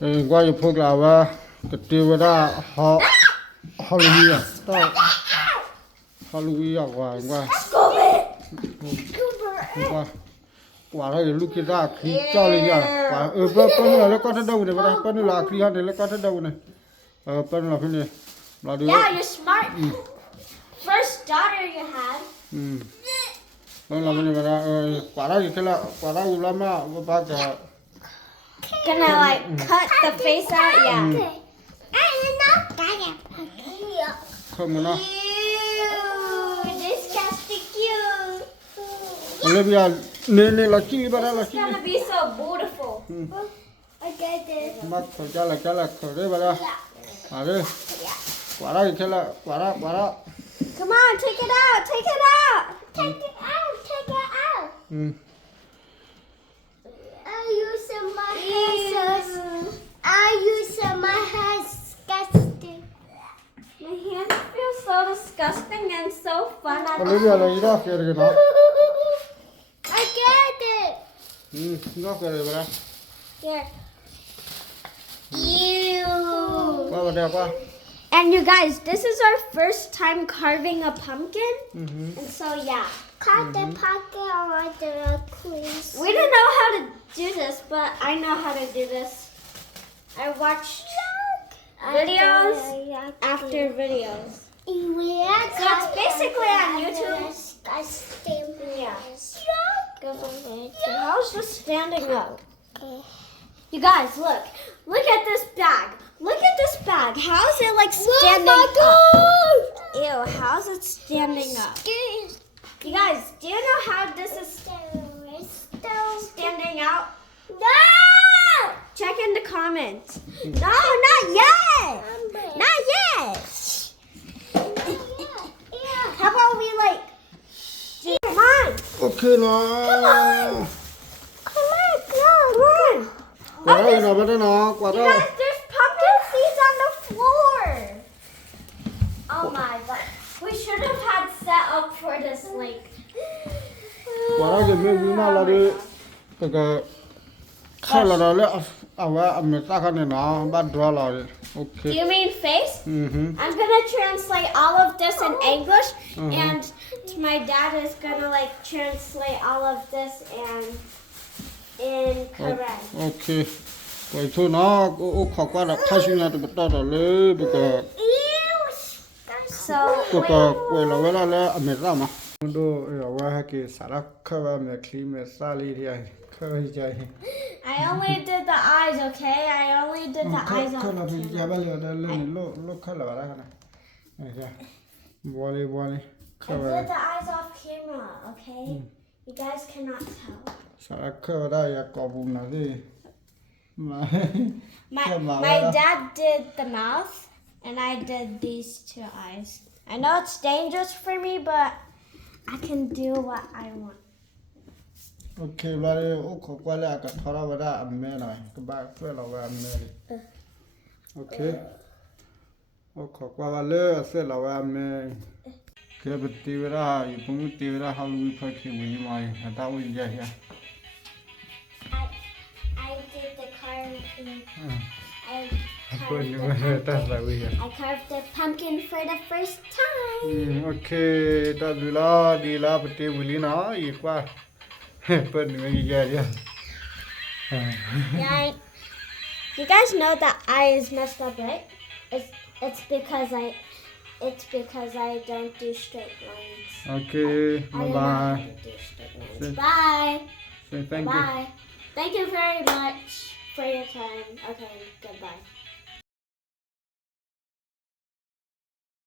qua giờ phục là cái tiêu đó họ Halloween à tao Halloween à qua quả đây lúc kia ra khi cho lên nha quả bên là nó có thế đâu này bên là khi ăn này nó có thế đâu này bên là cái này là được Yeah, you're smart. First daughter you had. bên là bên này quả đây cái là quả đây lắm á ba cái Gonna like cut the face out, yeah. không mà nó Ew, disgusting cute. Olivia nên là chi ba là It's chi gonna be so beautiful. I get this. mắt cho là khởi đấy ba à đây quả đây cái là quả đó Come on, take it out, take it out. Take it out, take it out. My hands feel so disgusting and so fun at the Olivia là gì đó kia cái nó I get it. nó kia ba Here. Ew. qua đây qua And you guys, this is our first time carving a pumpkin. And so yeah. Cut the pocket on the crease. We didn't know how to do this, but I know how to do this. I watched videos after videos. So it's basically on YouTube. Yeah. I was just standing up. You guys, look. Look at this bag. Look at this bag. How is it like standing up? Ew, how is it standing up? You guys, do you know how this is standing out? No! Check in the comments. No, not yet. Not yet. How about we like, come on. ok nó Come on. quả đây nó bên đây nó quả You đó guys, there's pumpkin seeds on the floor. Oh my god. We should have had set up for this like. quả đó thì mình mà là đi cái khai là đó là mình ta cái này nó bắt đầu là ok Do you mean face? I'm gonna translate all of this in English, and my dad is gonna like translate all of this and in Korean. ok vậy thôi nó khó quá là khai sinh ra thì bắt đầu là lấy bây giờ So quay là mình ra mà đồ ở ngoài cái sản khơi mình khi mình xa đi thì khơi chạy I only did the eyes, okay? I only did the eyes khơi là on mình camera. chạy bao giờ lên lúc khơi là vào đây này này bò đi I khơi did the eyes off camera, okay? You guys cannot tell. sản khơi vào đây có bùn là gì mà My dad did the mouth, and I did these two eyes. I know it's dangerous for me, but I can do what I want. ok là đi khó quá là cả thора vào đây ăn mẹ này các bạn phải là vào ăn mẹ đi ok khó quá là lỡ sẽ là vào ăn mẹ cái bữa tiệc ra cũng tiệc ra Halloween phải khi mình mai ta uống gì vậy I did the carving. I carved the pumpkin for the first time. ok ta đi là bữa tiệc vui nó gì quá bên người gì vậy Yeah. You guys know that eye is messed up, right? It's because I don't do straight lines. ok I bye don't know how to do straight lines. Bye. say thank you Bye. Thank you very much for your time. Okay, goodbye.